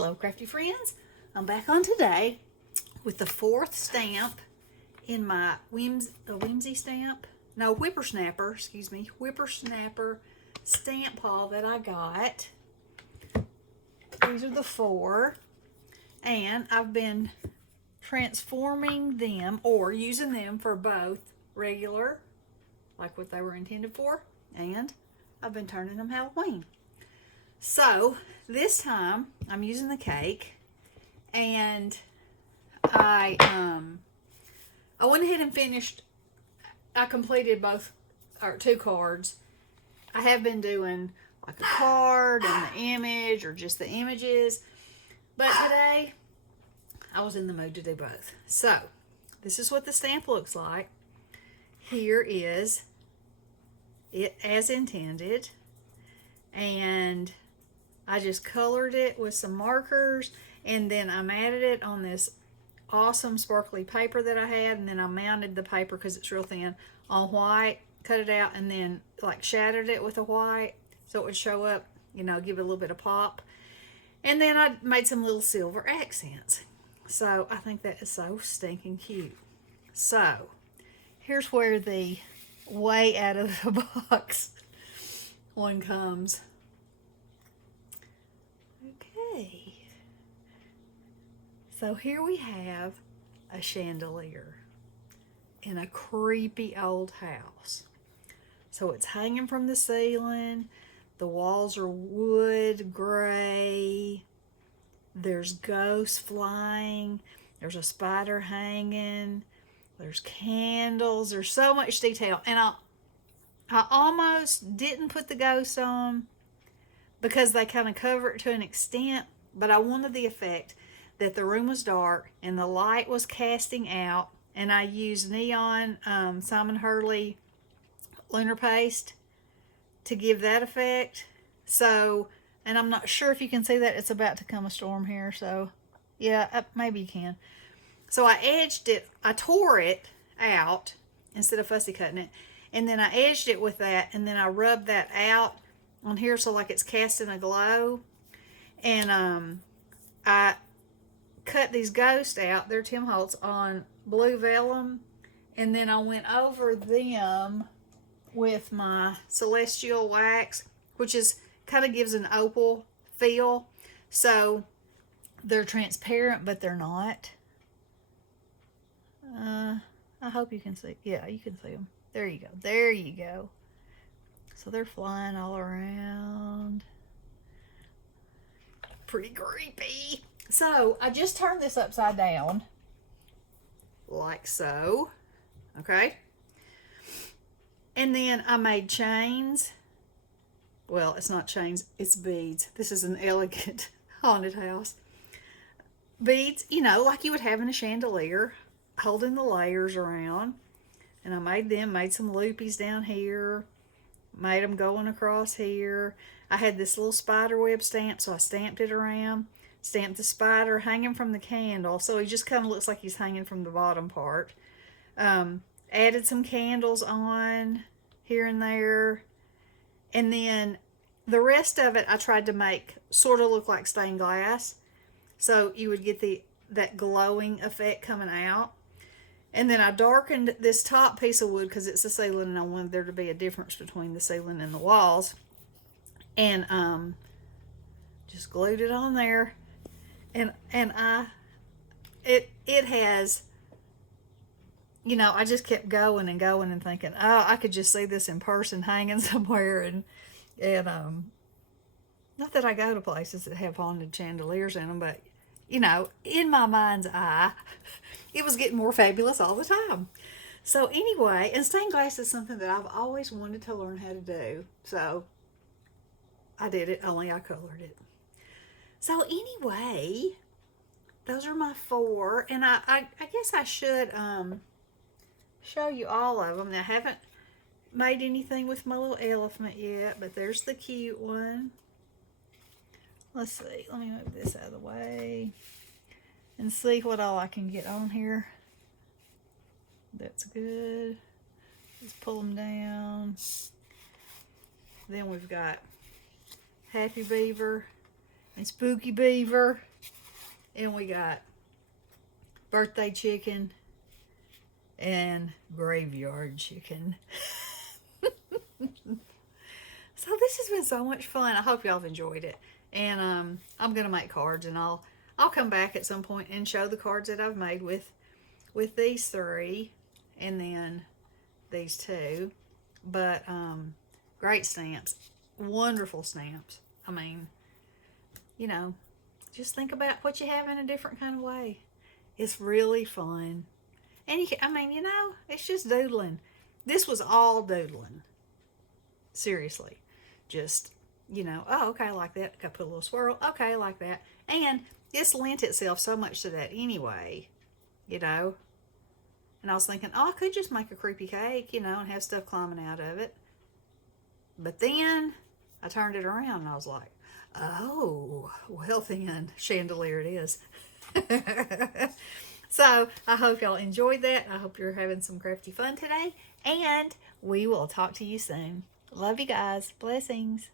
Hello, Crafty Friends. I'm back on today with the fourth stamp in my whimsy stamp. No, whippersnapper, excuse me. Whippersnapper stamp haul that I got. These are the four. And I've been transforming them or using them for both regular, like what they were intended for, and I've been turning them Halloween. So this time I'm using the cake, and I went ahead and finished. I completed both or two cards. I have been doing like a card and the image or just the images, but today I was in the mood to do both. So this is what the stamp looks like. Here is it as intended, and I just colored it with some markers, and then I matted it on this awesome sparkly paper that I had, and then I mounted the paper because it's real thin on white, cut it out, and then like shattered it with a white so it would show up, you know, give it a little bit of pop. And then I made some little silver accents. So I think that is so stinking cute. So here's where the way out of the box one comes. Okay. So here we have a chandelier in a creepy old house. So it's hanging from the ceiling. The walls are wood, gray. There's ghosts flying. There's a spider hanging. There's candles. There's so much detail. And I almost didn't put the ghosts on because they kind of cover it to an extent, but I wanted the effect that the room was dark and the light was casting out, and I used neon Simon Hurley lunar paste to give that effect. So, and I'm not sure if you can see that it's about to come a storm here, so yeah, maybe you can. So I edged it, I tore it out instead of fussy cutting it, and then I edged it with that, and then I rubbed that out on here so like it's casting a glow. And I cut these ghosts out, they're Tim Holtz, on blue vellum, and then I went over them with my celestial wax, which is kind of gives an opal feel. So they're transparent, but they're not. I hope you can see. Yeah, you can see them. There you go. There you go. So they're flying all around. Pretty creepy. So I just turned this upside down, like so. Okay. And then I made chains. Well, it's not chains, it's beads. This is an elegant haunted house. Beads, you know, like you would have in a chandelier, holding the layers around. And I made some loopies down here, made them going across here. I had this little spider web stamp, so I stamped it around, stamped the spider hanging from the candle, so he just kind of looks like he's hanging from the bottom part. Added some candles on here and there, and then the rest of it I tried to make sort of look like stained glass, so you would get that glowing effect coming out. And then I darkened this top piece of wood because it's the ceiling, and I wanted there to be a difference between the ceiling and the walls. And just glued it on there. And it has, you know, I just kept going and going and thinking, oh, I could just see this in person hanging somewhere. And not that I go to places that have haunted chandeliers in them, but you know, in my mind's eye, it was getting more fabulous all the time. So anyway, and stained glass is something that I've always wanted to learn how to do. So I did it, only I colored it. So anyway, those are my four. And I guess I should show you all of them. Now, I haven't made anything with my little elephant yet, but there's the cute one. Let's see, let me move this out of the way and see what all I can get on here. That's good. Just pull them down. Then we've got Happy Beaver and Spooky Beaver. And we got birthday chicken and graveyard chicken. So this has been so much fun. I hope y'all have enjoyed it. And I'm gonna make cards, and I'll come back at some point and show the cards that I've made with these three, and then these two. But great stamps, wonderful stamps. I mean, you know, just think about what you have in a different kind of way. It's really fun, and I mean, you know, it's just doodling. This was all doodling. Seriously, just, you know, oh, okay, I like that. I put a little swirl. Okay, I like that. And this lent itself so much to that anyway, you know. And I was thinking, oh, I could just make a creepy cake, you know, and have stuff climbing out of it. But then I turned it around and I was like, oh, well then, chandelier it is. So I hope y'all enjoyed that. I hope you're having some crafty fun today. And we will talk to you soon. Love you guys. Blessings.